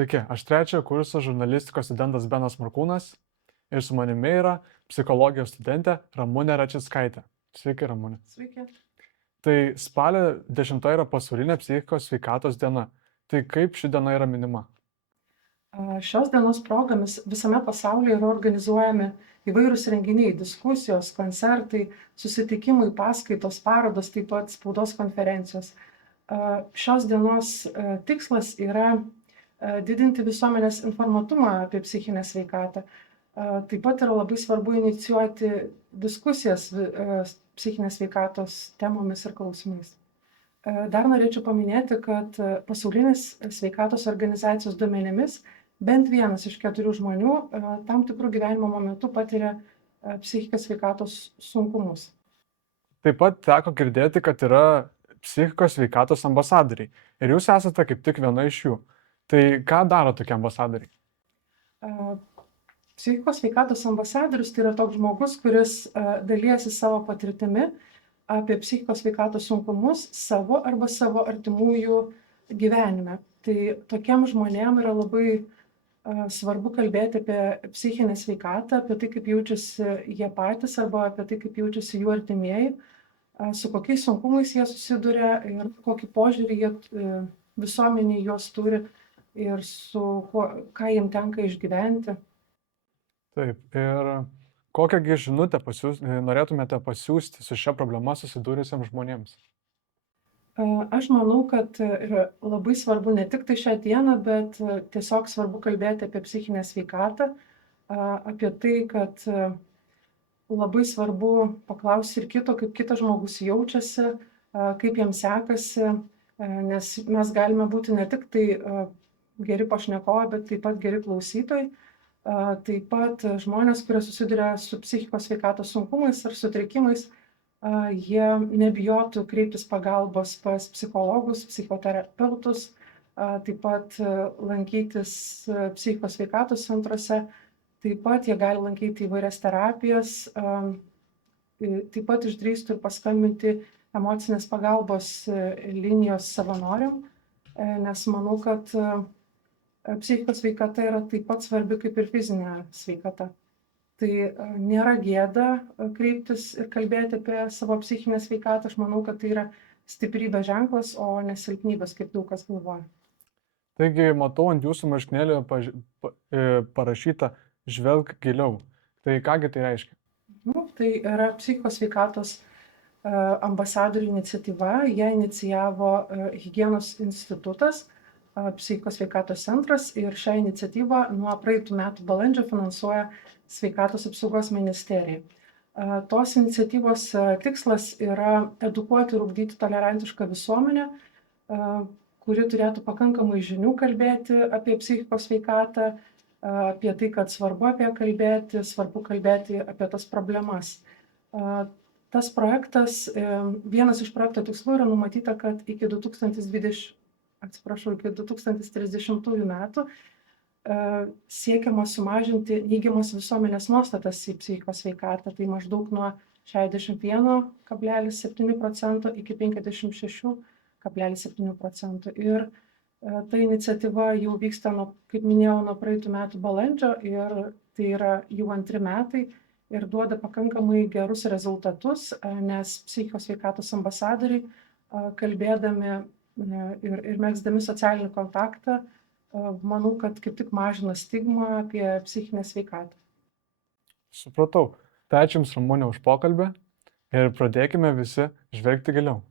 Sveiki, aš trečiojo kurso žurnalistikos studentas Benas Morkūnas ir su manimi yra psichologijos studentė Ramunė Račickaitė. Sveiki, Ramunė. Sveiki. Tai spalio 10 yra pasaulinė psichikos sveikatos diena. Tai kaip ši diena yra minima? Šios dienos progomis visame pasaulyje yra organizuojami įvairūs renginiai, diskusijos, koncertai, susitikimai, paskaitos, parodos, taip pat spaudos konferencijos. Šios dienos tikslas yra didinti visuomenės informatumą apie psichinę sveikatą. Taip pat yra labai svarbu inicijuoti diskusijas psichinės sveikatos temomis ir klausimais. Dar norėčiau paminėti, kad pasaulinės sveikatos organizacijos duomenimis bent 1 iš 4 žmonių tam tikrų gyvenimo momentų patiria psichikos sveikatos sunkumus. Taip pat teko girdėti, kad yra psichikos sveikatos ambasadoriai ir jūs esate kaip tik viena iš jų. Tai ką daro tokie ambasadoriai? Psichikos sveikatos ambasadorius tai yra toks žmogus, kuris dalijasi savo patirtimi apie psichikos sveikatos sunkumus savo arba savo artimųjų gyvenime. Tai tokiem žmonėm yra labai svarbu kalbėti apie psichinę sveikatą, apie tai, kaip jaučiasi jie patys arba apie tai, kaip jaučiasi jų artimieji, su kokiais sunkumais jie susiduria ir kokį požiūrį jie visuomenėje juos turi ir ką jiems tenka išgyventi. Taip, ir kokią žinutę norėtumėte pasiųsti su šia problema susidūrusiems žmonėms? Aš manau, kad yra labai svarbu ne tik tai šią dieną, bet tiesiog svarbu kalbėti apie psichinę sveikatą, apie tai, kad labai svarbu paklausti ir kito, kaip kitas žmogus jaučiasi, kaip jam sekasi, nes mes galime būti ne tik tai geri pašnekovai, bet taip pat geri klausytojai. Taip pat žmonės, kurie susiduria su psichikos sveikatos sunkumais ar sutrikimais, jie nebijotų kreiptis pagalbos pas psichologus, psichoterapeutus, taip pat lankytis psichikos sveikatos centruose, taip pat jie gali lankyti įvairias terapijas, taip pat išdrįstų ir paskambinti emocinės pagalbos linijos savanoriam, nes manau, kad psichikos sveikata yra taip pat svarbi kaip ir fizinė sveikata. Tai nėra gėda kreiptis ir kalbėti apie savo psichinę sveikatą. Aš manau, kad tai yra stiprybės ženklas, o ne silpnybės, kaip daug kas galvoja. Taigi, matau ant jūsų marškinėlio parašyta žvelk giliau. Tai kągi tai reiškia? Tai yra psichikos sveikatos ambasadorių iniciatyva. Ją inicijavo Higienos institutas, psichikos sveikatos centras ir šią iniciatyvą nuo praeitų metų balandžio finansuoja Sveikatos apsaugos ministerija. Tos iniciatyvos tikslas yra edukuoti ir ugdyti tolerantišką visuomenę, kuri turėtų pakankamai žinių kalbėti apie psichikos sveikatą, apie tai, kad svarbu apie kalbėti, svarbu kalbėti apie tas problemas. Tas projektas, vienas iš projekto tikslų yra numatyta, kad iki 2030 metų siekiama sumažinti neigiamas visuomenės nuostatas į psichikos sveikatą, tai maždaug nuo 61,7% iki 56,7%. Ir ta iniciatyva jau vyksta, kaip minėjau, nuo praeitų metų balandžio ir tai yra jau 2 metai ir duoda pakankamai gerus rezultatus, nes psichikos sveikatos ambasadoriai, kalbėdami ir megzdami socialinį kontaktą, manau, kad kaip tik mažina stigmą apie psichinę sveikatą. Supratau. Tai ačiū Jums, Ramunė, už pokalbį ir pradėkime visi žvelgti giliau.